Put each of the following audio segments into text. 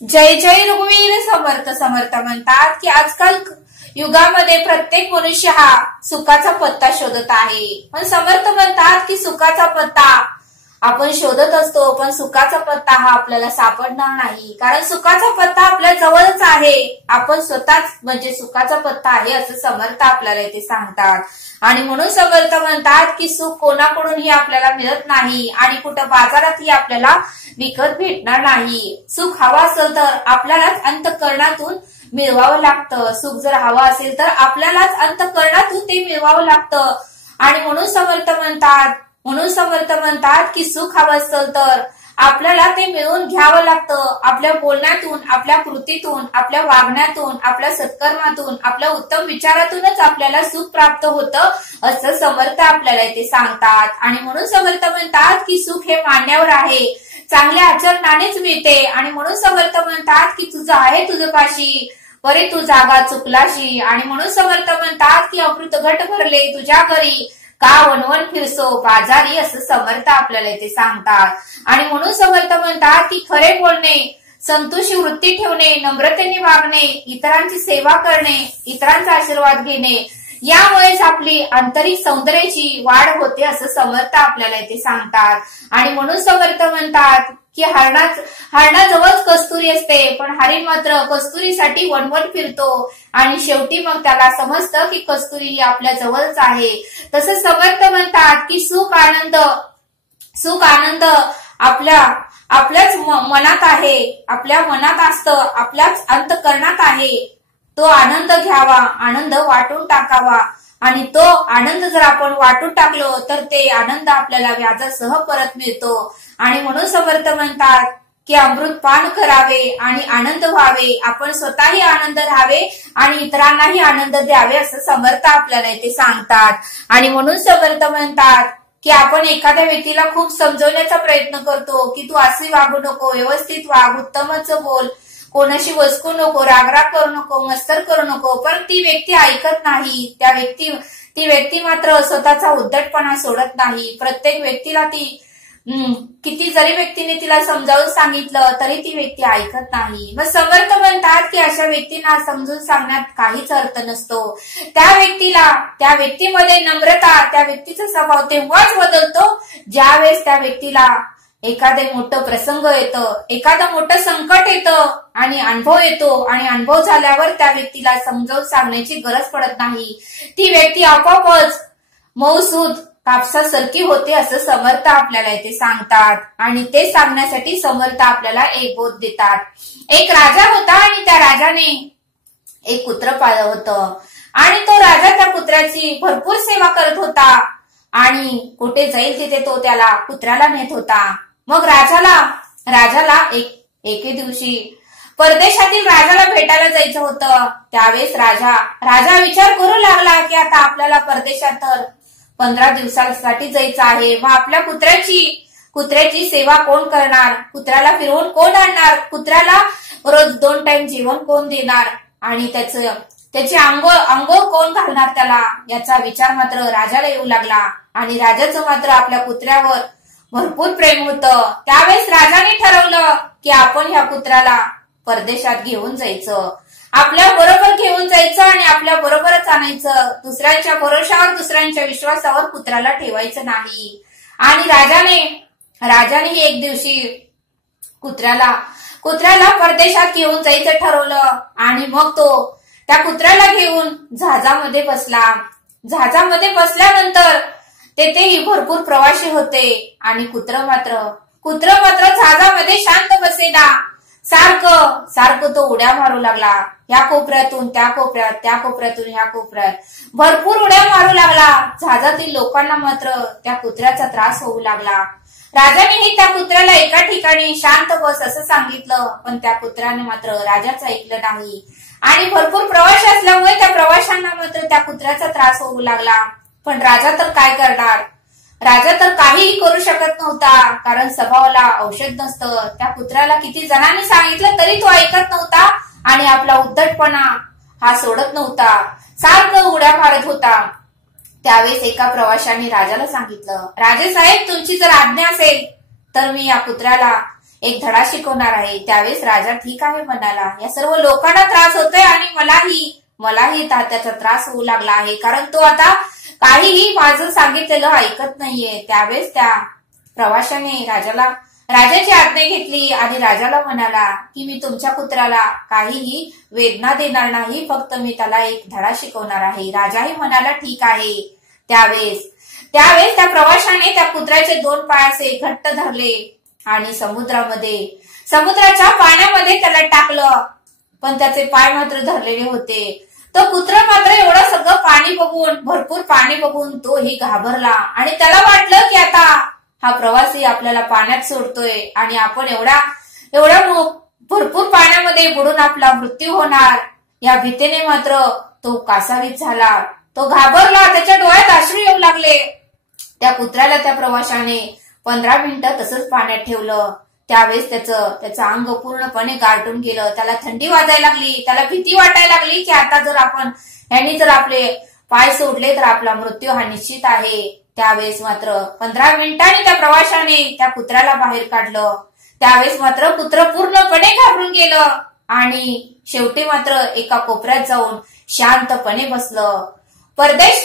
जय जय रघुवीर समर्थ समर्थ म्हणतात की आजकाल युगामध्ये प्रत्येक मनुष्य हा सुखाचा पत्ता शोधत आहे। पण समर्थ म्हणतात की सुखाचा पत्ता आपण शोधत असतो, पण सुखाचा पत्ता हा आपल्याला सापडणार नाही, कारण सुखाचा पत्ता आपल्या जवळच आहे। आपण स्वतःच म्हणजे सुखाचा पत्ता आहे असं समर्थ आपल्याला इथे सांगतात। आणि म्हणून समर्थ म्हणतात की सुख कोणाकडूनही आपल्याला मिळत नाही आणि कुठं बाजारातही आपल्याला विकत भेटणार नाही। सुख हवा असेल तर आपल्यालाच अंतःकरणातून मिळवावं लागतं। सुख जर हवा असेल तर आपल्यालाच अंतःकरणातून ते मिळवावं लागतं। आणि म्हणून समर्थ म्हणतात की सुख हवं असेल तर आपल्याला ते मिळवून घ्यावं लागतं। आपल्या बोलण्यातून, आपल्या कृतीतून, आपल्या वागण्यातून, आपल्या सत्कर्मातून, आपल्या उत्तम विचारातूनच आपल्याला सुख प्राप्त होतं असं समर्थ आपल्याला इथे सांगतात। आणि म्हणून समर्थ म्हणतात की सुख हे मान्यावर आहे, चांगल्या आचरणानेच मिळते। आणि म्हणून समर्थ म्हणतात की तुझं आहे तुझं पाशी, परे तू जागा चुकलाशी। आणि म्हणून समर्थ म्हणतात की अमृत घट भरले तुझ्या घरी, का वनवन फिरसो बाजारी असं समर्थ आपल्याला इथे सांगतात। आणि म्हणून समर्थ म्हणतात की खरे बोलणे, संतोषी वृत्ती ठेवणे, नम्रतेने वागणे, इतरांची सेवा करणे, इतरांचा आशीर्वाद घेणे, यामुळेच आपली आंतरिक सौंदर्याची वाढ होते असं समर्थ आपल्याला इथे सांगतात। आणि म्हणून समर्थ म्हणतात की हरणाजवळच कस्तुरी असते, पण हरिण मात्र कस्तुरीसाठी वनवन फिरतो आणि शेवटी मग त्याला समजतं की कस्तुरी ही आपल्या जवळच आहे। तसं समर्थ म्हणतात की सुख आनंद आपल्याच मनात आहे, आपल्या मनात असतं, आपल्याच अंतःकरणात आहे। तो आनंद घ्यावा, आनंद वाटून टाकावा, आणि तो आनंद जर आपण वाटून टाकलो तर ते आनंद आपल्याला व्याजासह परत मिळतो। आणि म्हणून समर्थ म्हणतात की अमृत पान करावे आणि आनंद व्हावे, आपण स्वतःही आनंद राहावे आणि इतरांनाही आनंद द्यावे असं समर्थ आपल्याला इथे सांगतात। आणि म्हणून समर्थ म्हणतात की आपण एखाद्या व्यक्तीला खूप समजवण्याचा प्रयत्न करतो की तू असे वागू नको, व्यवस्थित वाग, उत्तमच बोल, कोणाशी वसकू नको, रागराग करू नको, मस्तर करू नको, पण ती व्यक्ती ऐकत नाही। ती व्यक्ती मात्र स्वतःचा उद्धटपणा सोडत नाही। प्रत्येक व्यक्तीला ती किती जरी व्यक्तीने तिला समजावून सांगितलं तरी ती व्यक्ती ऐकत नाही। मग समर्थ म्हणतात की अशा व्यक्तींना समजून सांगण्यात काहीच अर्थ नसतो। त्या व्यक्तीमध्ये नम्रता, त्या व्यक्तीचा स्वभाव तेव्हाच बदलतो ज्यावेळेस त्या व्यक्तीला एखादे मोठं प्रसंग येतं, एखादं मोठं संकट येतं आणि अनुभव येतो, आणि अनुभव झाल्यावर त्या व्यक्तीला समजावून सांगण्याची गरज पडत नाही। ती व्यक्ती आपोआपच मऊसूद कापसासारखी होते असं समर्थ आपल्याला इथे सांगतात। आणि ते सांगण्यासाठी समर्थ आपल्याला एक बोध देतात। एक राजा होता आणि त्या राजाने एक कुत्र पाळलं होतं, आणि तो राजा त्या कुत्र्याची भरपूर सेवा करत होता, आणि कुठे जाईल तिथे तो त्याला कुत्र्याला नेत होता। मग राजाला एके दिवशी परदेशातील राजाला भेटायला जायचं होतं। त्यावेळेस राजा विचार करू लागला की आता आपल्याला परदेशात तर 15 दिवसांसाठी जायचं आहे, मग आपल्या कुत्र्याची सेवा कोण करणार, कुत्र्याला फिरवून कोण आणणार, कुत्र्याला रोज 2 टाइम जेवण कोण देणार, आणि त्याची अंघोळ कोण घालणार त्याला, याचा विचार मात्र राजाला येऊ लागला। आणि राजाचं मात्र आपल्या कुत्र्यावर भरपूर प्रेम होतं। त्यावेळेस राजाने ठरवलं की आपण ह्या कुत्र्याला परदेशात घेऊन जायचं, आपल्या बरोबर घेऊन जायचं आणि आपल्या बरोबरच आणायचं। दुसऱ्यांच्या भरोशावर, दुसऱ्यांच्या विश्वासावर कुत्र्याला ठेवायचं नाही। आणि राजाने एक दिवशी कुत्र्याला परदेशात घेऊन जायचं ठरवलं, आणि मग तो त्या कुत्र्याला घेऊन जहाजामध्ये बसला। जहाजामध्ये बसल्यानंतर तेथेही भरपूर प्रवासी होते, आणि कुत्र मात्र जहाजामध्ये शांत बसेना, सारखं तो उड्या मारू लागला, या कोपऱ्यातून त्या कोपऱ्यात, त्या कोपऱ्यातून ह्या कोपऱ्यात, भरपूर उड्या मारू लागला। जहाजातील लोकांना मात्र त्या कुत्र्याचा त्रास होऊ लागला। राजानेही त्या कुत्र्याला एका ठिकाणी शांत बस असं सांगितलं, पण त्या कुत्र्याने मात्र राजाचं ऐकलं नाही, आणि भरपूर प्रवासी असल्यामुळे त्या प्रवाशांना मात्र त्या कुत्र्याचा त्रास होऊ लागला। पण राजा तर काय करणार, राजा तर काहीही करू शकत नव्हता, कारण स्वभावाला औषध नसतं। त्या कुत्र्याला किती जणांनी सांगितलं तरी तो ऐकत नव्हता, आणि आपला उद्धटपणा हा सोडत नव्हता, सारखं उड्या मारत होता। त्यावेळेस एका प्रवाशाने राजाला सांगितलं, राजे साहेब, तुमची जर आज्ञा असेल तर मी या कुत्र्याला एक धडा शिकवणार आहे. त्यावेळेस राजा ठीक आहे म्हणाला. या सर्व लोकांना त्रास होतोय आणि मलाही त्याचा त्रास होऊ लागला आहे, कारण तो आता काहीही माझं सांगितलेलं ऐकत नाहीये. त्यावेळेस त्या प्रवाशाने राजाची आज्ञा घेतली आणि राजाला म्हणाला की मी तुमच्या कुत्र्याला काहीही वेदना देणार नाही, फक्त मी त्याला एक धडा शिकवणार आहे. राजाही म्हणाला ठीक आहे. त्यावेळेस त्या प्रवाशाने त्या कुत्र्याचे 2 पाय असे घट्ट धरले आणि समुद्राच्या पाण्यामध्ये त्याला टाकलं, पण त्याचे पाय मात्र धरलेले होते. तो कुत्रा मात्र एवढं सगळं भरपूर पाणी बघून तोही घाबरला आणि त्याला वाटलं की आता हा प्रवासी आपल्याला पाण्यात सोडतोय आणि आपण एवढ्या भरपूर पाण्यामध्ये बुडून आपला मृत्यू होणार. या भीतीने मात्र तो कासावीस झाला. तो घाबरला, त्याच्या डोळ्यात अश्रू येऊ लागले. त्या कुत्र्याला त्या प्रवाशाने 15 मिनिटं तसंच पाण्यात ठेवलं. त्यावेळेस त्याचं अंग पूर्णपणे गारठून गेलं. त्याला थंडी वाजायला लागली, त्याला भीती वाटायला लागली की आता यांनी जर आपले पाय सोडले तर आपला मृत्यू हा निश्चित आहे. त्यावेळेस मात्र 15 मिनिटांनी त्या प्रवाशाने त्या कुत्र्याला बाहेर काढलं. त्यावेळेस मात्र कुत्र पूर्णपणे घाबरून गेलं आणि शेवटी मात्र एका कोपऱ्यात जाऊन शांतपणे बसलं.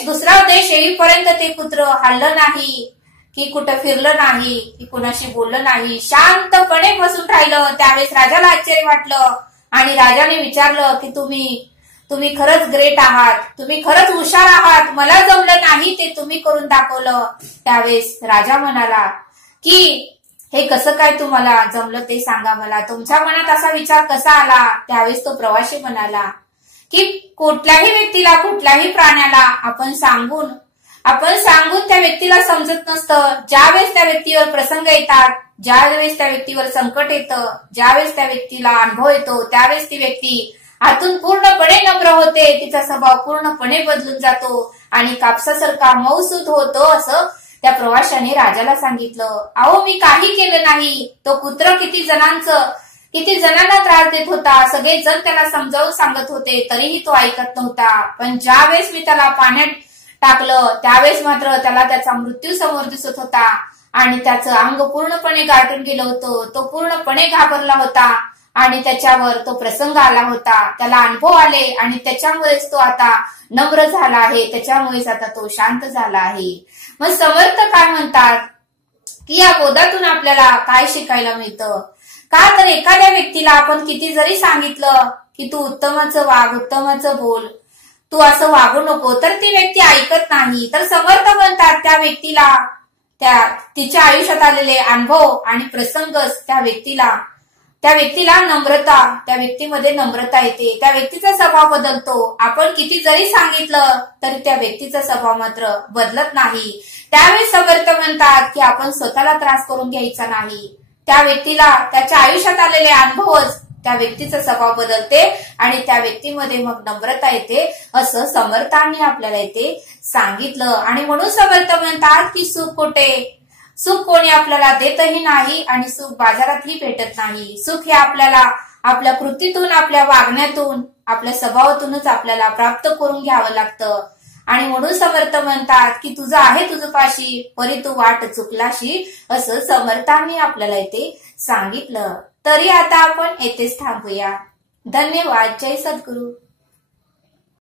दुसरा देश येईपर्यंत ते कुत्र हललं नाही की कुठं फिरलं नाही की कुणाशी बोललं नाही, शांतपणे बसून राहिलं. त्यावेळेस राजाला आश्चर्य वाटलं आणि राजाने विचारलं की तुम्ही खरंच ग्रेट आहात, तुम्ही खरंच हुशार आहात, मला जमलं नाही ते तुम्ही करून दाखवलं. त्यावेळेस राजा म्हणाला की हे कसं काय तुम्हाला जमलं ते सांगा मला, तुमच्या मनात असा विचार कसा आला. त्यावेळेस तो प्रवासी म्हणाला की कुठल्याही व्यक्तीला, कुठल्याही प्राण्याला आपण सांगून त्या व्यक्तीला समजत नसतं. ज्यावेळेस त्या व्यक्तीवर प्रसंग येतात, ज्यावेळेस त्या व्यक्तीवर संकट येतं, ज्यावेळेस त्या व्यक्तीला अनुभव येतो, त्यावेळेस ती व्यक्ती आतून पूर्णपणे नम्र होते, तिचा स्वभाव पूर्णपणे बदलून जातो आणि कापसासारखा मऊसूद होतो, असं त्या प्रवाशाने राजाला सांगितलं. अहो मी काही केलं नाही. तो कुत्र किती जणांना त्रास देत होता, सगळे जण त्याला समजावून सांगत होते, तरीही तो ऐकत नव्हता. पण ज्यावेळेस मी त्याला पाण्यात टाकलं त्यावेळेस मात्र त्याला त्याचा मृत्यू समोर दिसत होता आणि त्याचं अंग पूर्णपणे गारठून गेलं होतं. तो पूर्णपणे घाबरला होता आणि त्याच्यावर तो प्रसंग आला होता, त्याला अनुभव आले आणि त्याच्यामुळेच तो आता नम्र झाला आहे, त्याच्यामुळेच आता तो शांत झाला आहे. मग समर्थ काय म्हणतात की या बोधातून आपल्याला काय शिकायला मिळतं का, तर एखाद्या व्यक्तीला आपण किती जरी सांगितलं की तू उत्तमाचं वाग, उत्तमाचं बोल, तू असं वागू नको, तर ती व्यक्ती ऐकत नाही. तर समर्थ म्हणतात त्या व्यक्तीला तिच्या आयुष्यात आलेले अनुभव आणि प्रसंग त्या व्यक्तीला नम्रता, त्या व्यक्तीमध्ये नम्रता येते, त्या व्यक्तीचा स्वभाव बदलतो. आपण किती जरी सांगितलं तरी त्या व्यक्तीचा स्वभाव मात्र बदलत नाही. त्यावेळी समर्थ म्हणतात की आपण स्वतःला त्रास करून घ्यायचा नाही. त्या व्यक्तीला त्याच्या आयुष्यात आलेले अनुभवच त्या व्यक्तीचा स्वभाव बदलते आणि त्या व्यक्तीमध्ये मग नम्रता येते, असं समर्थांनी आपल्याला इथे सांगितलं. आणि म्हणून समर्थ म्हणतात की सुख कोणी आपल्याला देतही नाही आणि सुख बाजारातही भेटत नाही. सुख हे आपल्याला आपल्या कृतीतून, आपल्या वागण्यातून, आपल्या स्वभावातूनच आपल्याला प्राप्त करून घ्यावं लागतं. आणि म्हणून समर्थ म्हणतात की तुझं आहे तुझं पाशी, परी तू वाट चुकलाशी, असं समर्थांनी आपल्याला इथे सांगितलं. तरी आता आपण येथेच थांबूया. धन्यवाद. जय सद्गुरू.